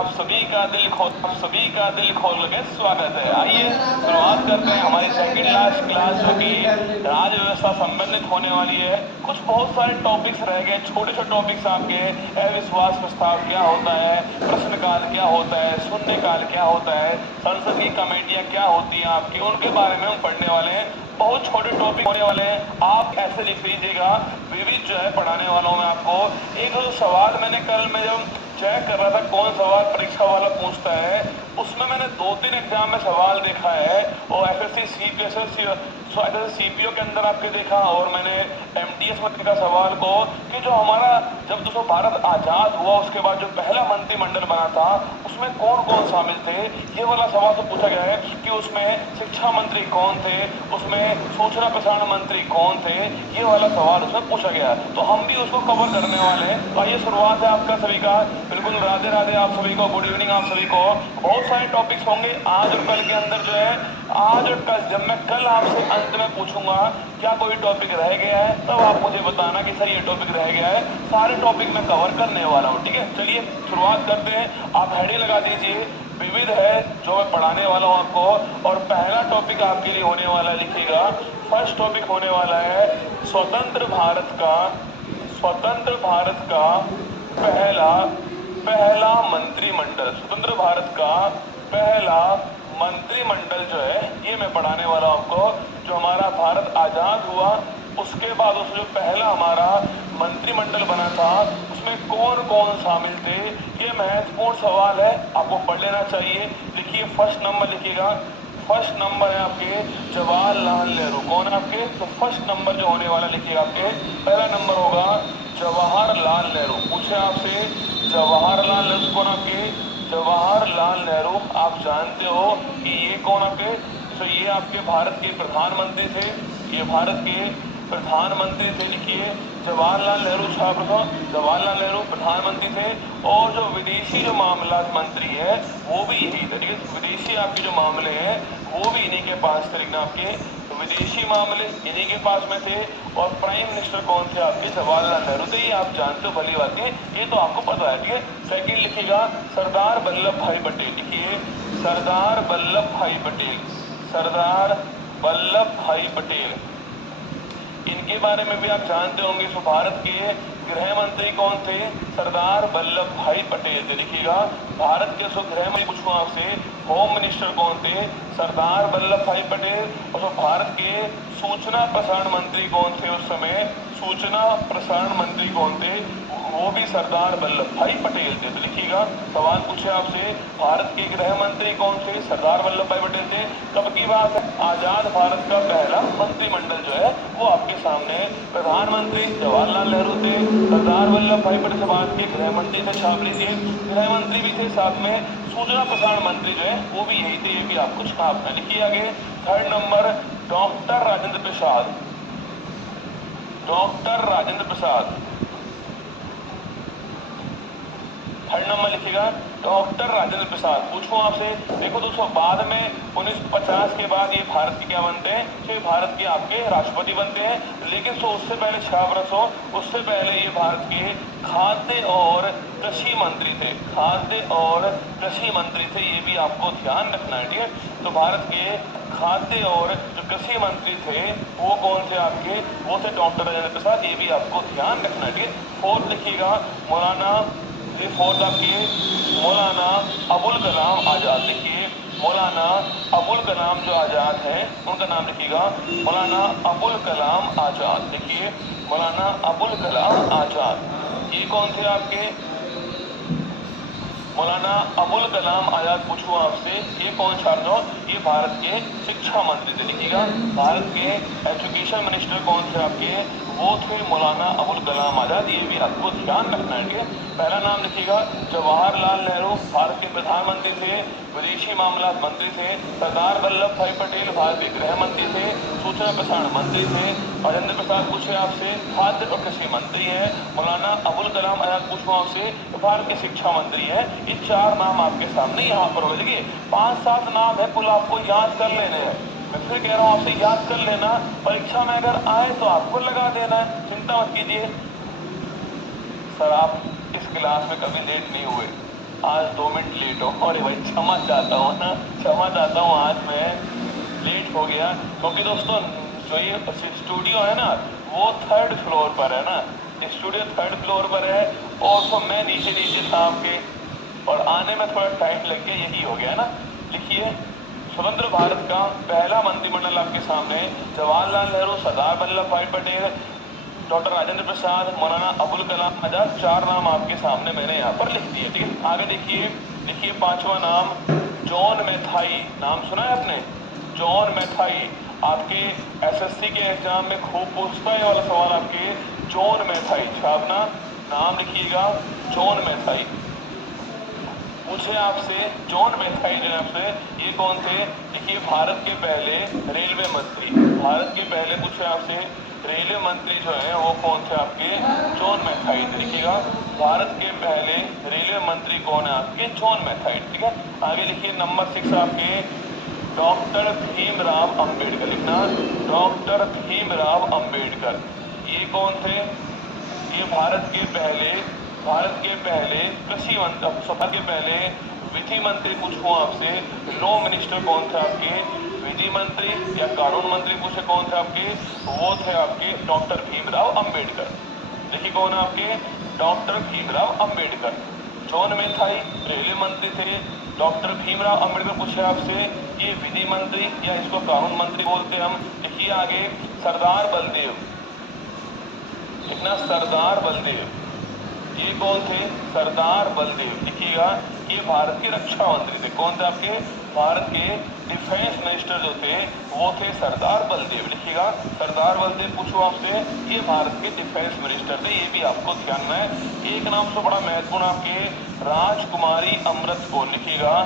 हम सभी का दिल खोल के स्वागत है। आइए शुरुआत करते हैं हमारी सेकंड लास्ट क्लास, जो कि राज्य व्यवस्था संबंधित होने वाली है। कुछ बहुत सारे टॉपिक्स रह गए, छोटे छोटे टॉपिक्स आपके। अविश्वास प्रस्ताव क्या होता है, प्रश्नकाल क्या होता है, शून्यकाल क्या होता है, संसद की कमेटियां क्या होती हैं आपकी, उनके बारे में हम पढ़ने वाले हैं। बहुत छोटे टॉपिक होने वाले हैं। आप ऐसे लिख लीजिएगा, विविध जो है पढ़ाने वाला हूं मैं आपको। एक जो सवाल मैंने कल में जब चेक कर रहा था कौन सवाल परीक्षा वाला पूछता है, उसमें मैंने 2-3 एग्जाम में सवाल देखा है, और सीपीओ के अंदर आपके देखा, और मैंने एमटीएस में देखा सवाल को, कि जो हमारा जब दोस्तों भारत आजाद हुआ उसके बाद जो पहला मंत्रिमंडल बना था उसमें कौन कौन शामिल थे, ये वाला सवाल तो पूछा गया है कि उसमें शिक्षा मंत्री कौन थे, उसमें सूचना प्रसारण मंत्री कौन थे, ये वाला सवाल उसमें पूछा गया है। तो हम भी उसको कवर करने वाले हैं। तो आइए शुरुआत है आपका सभी का। बिल्कुल राधे राधे आप सभी को, गुड इवनिंग आप सभी को। बहुत सारे टॉपिक्स होंगे आज और कल के अंदर जो है। आज और कल जब मैं कल आपसे अंत में पूछूंगा क्या कोई टॉपिक रह गया है, तब आप मुझे बताना कि सर ये टॉपिक रह गया है। सारे टॉपिक मैं कवर करने वाला हूँ, ठीक है। चलिए शुरुआत करते हैं। आप हेडिंग लगा दीजिए, विविध है जो मैं पढ़ाने वाला हूँ आपको। और पहला टॉपिक आपके लिए होने वाला, लिखिएगा, फर्स्ट टॉपिक होने वाला है स्वतंत्र भारत का पहला पहला मंत्रिमंडल। स्वतंत्र भारत का पहला मंत्रिमंडल जो है ये मैं पढ़ाने वाला हूं आपको। जो हमारा भारत आजाद हुआ उसके बाद उसमें जो पहला हमारा मंत्रिमंडल बना था उसमें कौन कौन शामिल थे, ये महत्वपूर्ण सवाल है, आपको पढ़ लेना चाहिए। लिखिए फर्स्ट नंबर, लिखिएगा फर्स्ट नंबर है आपके जवाहरलाल नेहरू। कौन है आपके? तो फर्स्ट नंबर जो होने वाला, लिखिएगा आपके पहला नंबर होगा जवाहरलाल नेहरू। पूछे आपसे जवाहरलाल नेहरू कौन आपके? जवाहरलाल नेहरू आप जानते हो कि ये कौन आपके? तो ये आपके भारत के प्रधानमंत्री थे। ये भारत के प्रधानमंत्री थे। लिखिए जवाहरलाल नेहरू सर्वप्रथम जवाहरलाल नेहरू प्रधानमंत्री थे। और जो विदेशी जो मामला मंत्री है वो भी यही थे, ठीक है। विदेशी आपके जो मामले हैं वो भी इन्हीं के पास थे, आपके तो विदेशी मामले इन्हीं के पास में थे। और प्राइम मिनिस्टर कौन थे आपके? जवाहरलाल नेहरू थे। ये आप जानते हो भली बात है, ये तो आपको पता है, ठीक है। सेकंड लिखिएगा सरदार वल्लभ भाई पटेल। लिखिए सरदार वल्लभ भाई पटेल। सरदार वल्लभ भाई पटेल, इनके बारे में भी आप जानते होंगे। सो भारत के गृह मंत्री कौन थे? सरदार वल्लभ भाई पटेल थे। लिखिएगा भारत के सो गृह मंत्री, पूछूं आपसे, होम मिनिस्टर कौन थे? सरदार वल्लभ भाई पटेल। और सो भारत के सूचना प्रसारण मंत्री कौन थे उस समय? सूचना प्रसारण मंत्री कौन थे? वो भी सरदार वल्लभ भाई पटेल थे। तो लिखिएगा सवाल पूछे आपसे, भारत के गृह मंत्री कौन थे? सरदार वल्लभ भाई पटेल थे। कब की बात है? आजाद भारत का पहला मंत्रिमंडल जो है वो आपके सामने है। प्रधानमंत्री जवाहरलाल नेहरू थे। सरदार वल्लभ भाई पटेल भारत के गृह मंत्री थे, छाप लीजिए, गृह मंत्री भी थे। साथ में सूचना प्रसारण मंत्री जो है वो भी यही थे, ये भी आपको छापना। लिखिए आगे third number doctor Rajendra Prasad. Doctor Rajendra Prasad third number लिखिएगा डॉक्टर राजेंद्र प्रसाद। पूछूं आपसे, देखो दोस्तों, बाद में 1950 के बाद ये भारत के क्या बनते हैं? तो ये भारत के आपके राष्ट्रपति बनते हैं। लेकिन उससे पहले 6 वर्षों, उससे पहले ये भारत के खाद्य और कृषि मंत्री थे। खाद्य और कृषि मंत्री थे, ये भी आपको ध्यान रखना है, ठीक है। तो भारत के खाद्य और जो कृषि मंत्री थे वो कौन थे आपके? वो थे डॉक्टर राजेंद्र प्रसाद, ये भी आपको ध्यान रखना है, ठीक है। फोर्थ लिखिएगा मौलाना, ये फोर्थ आपके मौलाना अबुल कलाम आजाद। लिखिए मौलाना अबुल कलाम जो आजाद हैं उनका नाम लिखिएगा मौलाना अबुल कलाम आजाद। लिखिए मौलाना अबुल कलाम आजाद, ये कौन थे आपके? मौलाना अबुल कलाम आजाद। पूछूं आपसे, ये कौन छात्र हो? ये भारत के शिक्षा मंत्री थे। लिखिएगा भारत के एजुकेशन मिनिस्टर कौन थे आपके? वो थे मौलाना अबुल कलाम आजाद, ये भी आपको ध्यान रखना है, ठीक है। पहला नाम लिखिएगा जवाहरलाल नेहरू, भारत के प्रधानमंत्री थे, विदेशी मामला मंत्री थे। सरदार वल्लभ भाई पटेल भारत के गृह मंत्री थे, सूचना प्रसारण मंत्री थे। राजेंद्र प्रसाद पूछे आपसे खाद्य और कृषि मंत्री है। मौलाना अबुल कलाम आजाद पूछूं आपसे तो भारत के शिक्षा मंत्री है। ये 4 नाम आपके सामने यहाँ पर होगा। देखिए 5-7 नाम है कुल, आपको याद कर लेने हैं। मैं फिर कह रहा हूँ आपसे याद कर लेना, परीक्षा में अगर आए तो आपको लगा देना है, चिंता मत कीजिए। सर आप इस क्लास में कभी लेट नहीं हुए, आज 2 मिनट लेट हो। अरे भाई क्षमा चाहता हूँ ना, क्षमा चाहता हूँ, आज मैं लेट हो गया क्योंकि दोस्तों जो ये स्टूडियो है ना वो 3rd फ्लोर पर है ना, स्टूडियो 3rd फ्लोर पर है और तो मैं नीचे नीचे था आपके, और आने में थोड़ा टाइम लग गया, यही हो गया ना। लिखिए, स्वतंत्र भारत का पहला मंत्रिमंडल आपके सामने जवाहरलाल नेहरू, सरदार वल्लभ भाई पटेल, डॉक्टर राजेंद्र प्रसाद, मौलाना अबुल कलाम आजाद, 4 नाम आपके सामने मैंने यहाँ पर लिख दिए। ठीक है, आगे देखिए। देखिए 5वां नाम जॉन मैथाई, नाम सुना है आपने? जॉन मैथाई आपके एसएससी के एग्जाम में खूब पूछता है ये वाला सवाल आपके। जॉन मैथाई छापना, नाम लिखिएगा जॉन मैथाई। पूछे आपसे जॉन मैथाई जो है आपसे, ये कौन थे? देखिए भारत के पहले रेलवे मंत्री, भारत के पहले पूछे आपसे रेलवे मंत्री जो है वो कौन थे आपके? जॉन मैथाई। देखिएगा भारत के पहले रेलवे मंत्री कौन है आपके? जॉन मैथाई। ठीक है, आगे लिखिए नंबर 6 आपके डॉक्टर भीमराव अंबेडकर, लिखना डॉक्टर भीमराव अंबेडकर। ये कौन थे? ये भारत के पहले कृषि मंत्री, भारत के पहले विधि मंत्री पूछूं आपसे, लॉ मिनिस्टर कौन थे आपके? विधि मंत्री या कानून मंत्री पूछे कौन थे आपके? वो थे आपके डॉक्टर भीमराव अंबेडकर। देखिए कौन है आपके? डॉक्टर भीमराव अंबेडकर। जॉन मैथाई रेलवे मंत्री थे, डॉक्टर भीमराव अंबेडकर पूछे आपसे ये विधि मंत्री या इसको कानून मंत्री बोलते हैं हम। देखिए आगे सरदार बलदेव, लिखना सरदार बलदेव। ये कौन थे? सरदार बलदेव। लिखिएगा ये भारत के रक्षा मंत्री थे। कौन थे आपके? भारत के डिफेंस मिनिस्टर जो थे वो थे सरदार बलदेव। लिखिएगा सरदार बलदेव पूछो आपसे, ये भारत के डिफेंस मिनिस्टर थे, ये भी आपको ध्यान में है। एक नाम से बड़ा महत्वपूर्ण आपके राजकुमारी अमृत कौर। लिखिएगा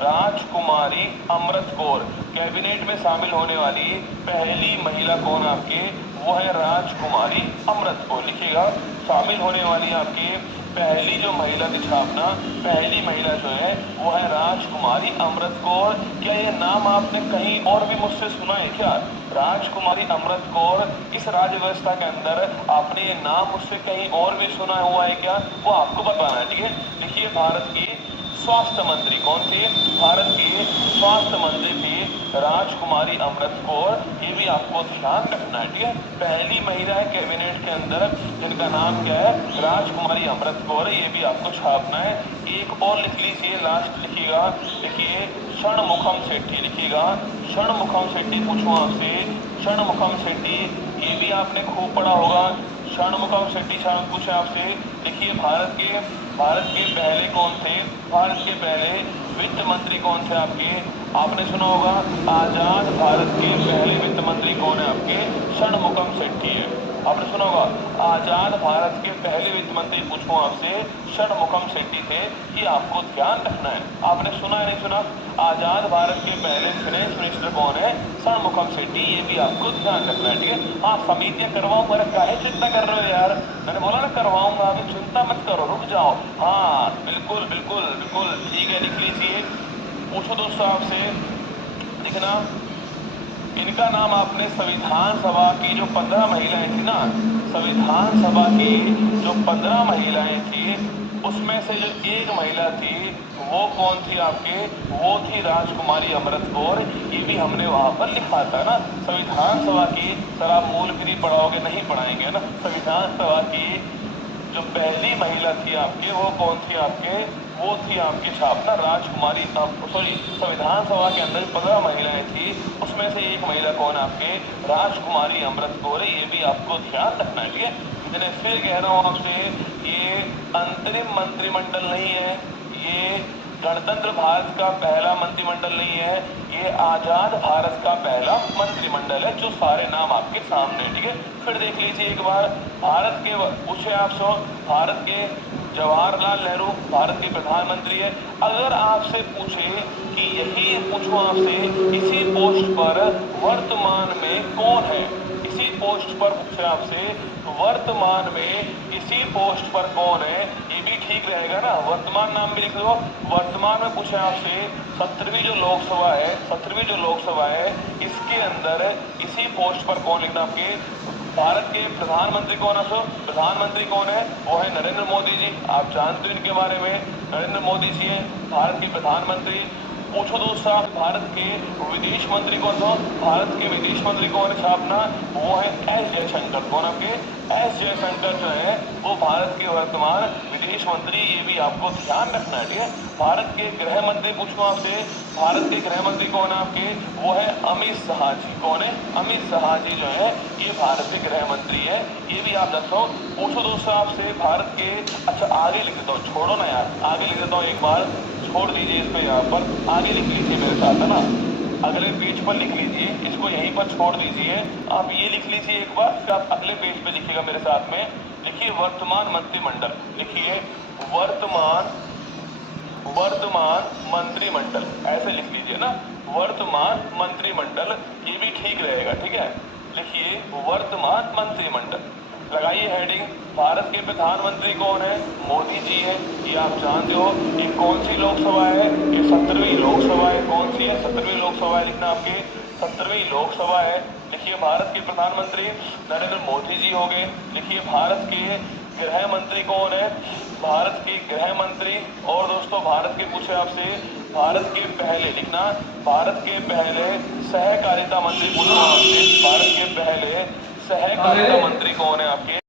राजकुमारी अमृत कौर, कैबिनेट में शामिल होने वाली पहली महिला कौन आपके? वो है राजकुमारी अमृत कौर। लिखिएगा शामिल होने वाली आपकी पहली जो महिला की छापना, पहली महिला जो है वो है राजकुमारी अमृत कौर। क्या ये नाम आपने कहीं और भी मुझसे सुना है क्या? राजकुमारी अमृत कौर, इस राज्य व्यवस्था के अंदर आपने ये नाम मुझसे कहीं और भी सुना हुआ है क्या? वो आपको बताना है। ठीक है, देखिए भारत की स्वास्थ्य मंत्री कौन थी? भारत की स्वास्थ्य मंत्री थी राजकुमारी अमृत कौर, ये भी आपको ध्यान रखना है। ठीक है, पहली महिला है कैबिनेट के अंदर जिनका नाम क्या है? राजकुमारी अमृत कौर, ये भी आपको छापना है। एक और लिख लीजिए, लास्ट लिखिएगा। देखिए षणमुखम शेट्टी, लिखिएगा षणमुखम शेट्टी पूछूं आपसे, षणमुखम शेट्टी ये भी आपने खूब पढ़ा होगा। षणमुखम शेट्टी पूछे आपसे, देखिए भारत के पहले कौन थे? भारत के पहले वित्त मंत्री कौन थे आपके? आपने सुना होगा आजाद भारत के पहले वित्त मंत्री कौन है आपके? षणमुखम शेट्टी है। आपने सुना होगा आजाद भारत के पहले वित्त मंत्री पूछूं आपसे, षणमुखम शेट्टी थे, ये आपको ध्यान रखना है। आपने सुना है नहीं सुना? आजाद भारत के पहले फाइनेंस मिनिस्टर कौन है? षणमुखम शेट्टी, ये भी आपको ध्यान रखना है। ठीक है, हाँ समितियां करवाऊंगा, अरे काहे चिंता कर रहे हो यार, मैंने बोला ना करवाऊंगा, अभी चिंता मत करो, रुक जाओ। हाँ बिल्कुल बिल्कुल बिल्कुल ठीक है, लिख लीजिए। पूछो दोस्तों आपसे, लिखना इनका नाम आपने संविधान सभा की जो 15 महिलाएं थी ना, संविधान सभा की जो 15 महिलाएं थी उसमें से जो एक महिला थी वो कौन थी आपके? वो थी राजकुमारी अमृत कौर। ये भी हमने वहां पर लिखा था ना, संविधान सभा की। सर आप मूल फ्री पढ़ाओगे? नहीं पढ़ाएंगे ना। संविधान सभा की जो पहली महिला थी आपके वो कौन थी आपके? वो थी आपकी छापना राजकुमारी, सॉरी संविधान सभा के अंदर 15 महिलाएं थी उसमें से एक महिला कौन है आपके? राजकुमारी अमृत कौर है, ये भी आपको ध्यान रखना है। ठीक है, मैंने फिर कह रहा हूं आपसे, ये अंतरिम मंत्रिमंडल नहीं है, ये गणतंत्र भारत का पहला मंत्रिमंडल नहीं है, ये आजाद भारत का पहला मंत्रिमंडल है जो सारे नाम आपके सामने है। ठीक है, फिर देख लीजिए एक बार, भारत के पूछे आपसे, भारत के जवाहरलाल नेहरू भारत के प्रधानमंत्री है। अगर आपसे पूछे कि यही पूछो आपसे इसी पोस्ट पर वर्तमान में कौन है, इसी पोस्ट पर पूछे आपसे वर्तमान में इसी पोस्ट पर कौन है, ये भी ठीक रहेगा ना, वर्तमान नाम भी लिख लो। वर्तमान में पूछे आपसे 17वीं जो लोकसभा है, 17वीं जो लोकसभा है इसके अंदर इसी पोस्ट पर कौन लिखना आपके? भारत के प्रधानमंत्री कौन है? सो प्रधानमंत्री कौन है? वो है नरेंद्र मोदी जी। आप जानते हो इनके बारे में, नरेंद्र मोदी जी है भारत के प्रधानमंत्री। पूछो दूसरा, भारत के विदेश मंत्री कौन हो? भारत के विदेश मंत्री कौन है साहब ना? वो है एस जयशंकर। कौन आपके? एस जयशंकर जो है वो भारत के वर्तमान विदेश मंत्री। ये भी आपको ध्यान रखना है, ठीक है। भारत के गृह मंत्री पूछूं आपसे, भारत के गृह मंत्री कौन है आपके? वो है अमित शाह जी। कौन है? अमित शाह जी जो है ये भारत के गृह मंत्री है। ये भी आप जानते हो। पूछो दोस्तों आपसे भारत के, अच्छा आगे लिख देता हूँ, छोड़ो ना यार, आगे लिख देता हूँ एक बार, छोड़ दीजिए इसको यहाँ पर, आगे लिख लीजिए मेरे साथ, है ना। अगले पेज पर लिख लीजिए, इसको यहीं पर छोड़ दीजिए। आप ये लिख लीजिए एक बार, फिर आप अगले पेज पे लिखिएगा मेरे साथ में। लिखिए वर्तमान मंत्रिमंडल, लिखिए वर्तमान वर्तमान मंत्रिमंडल, ऐसे लिख लीजिए ना, वर्तमान मंत्रिमंडल। ये भी ठीक रहेगा, ठीक है। लिखिए वर्तमान मंत्रिमंडल, लगाइए हेडिंग। भारत के प्रधानमंत्री कौन है? मोदी जी है। ये आप जानते हो। ये कौन सी लोकसभा है? ये 17वीं लोकसभा है। कौन सी है? 17वीं लोकसभा है, लिखना आपके 17वीं लोकसभा है। लिखिए भारत के प्रधानमंत्री नरेंद्र मोदी जी हो गए। लिखिए भारत के गृह मंत्री कौन है? भारत के गृह मंत्री। और दोस्तों भारत के पूछे आपसे, भारत के पहले, लिखना भारत के पहले सहकारिता मंत्री पूछूं आपसे, भारत के पहले सहकारिता मंत्री कौन है आपके?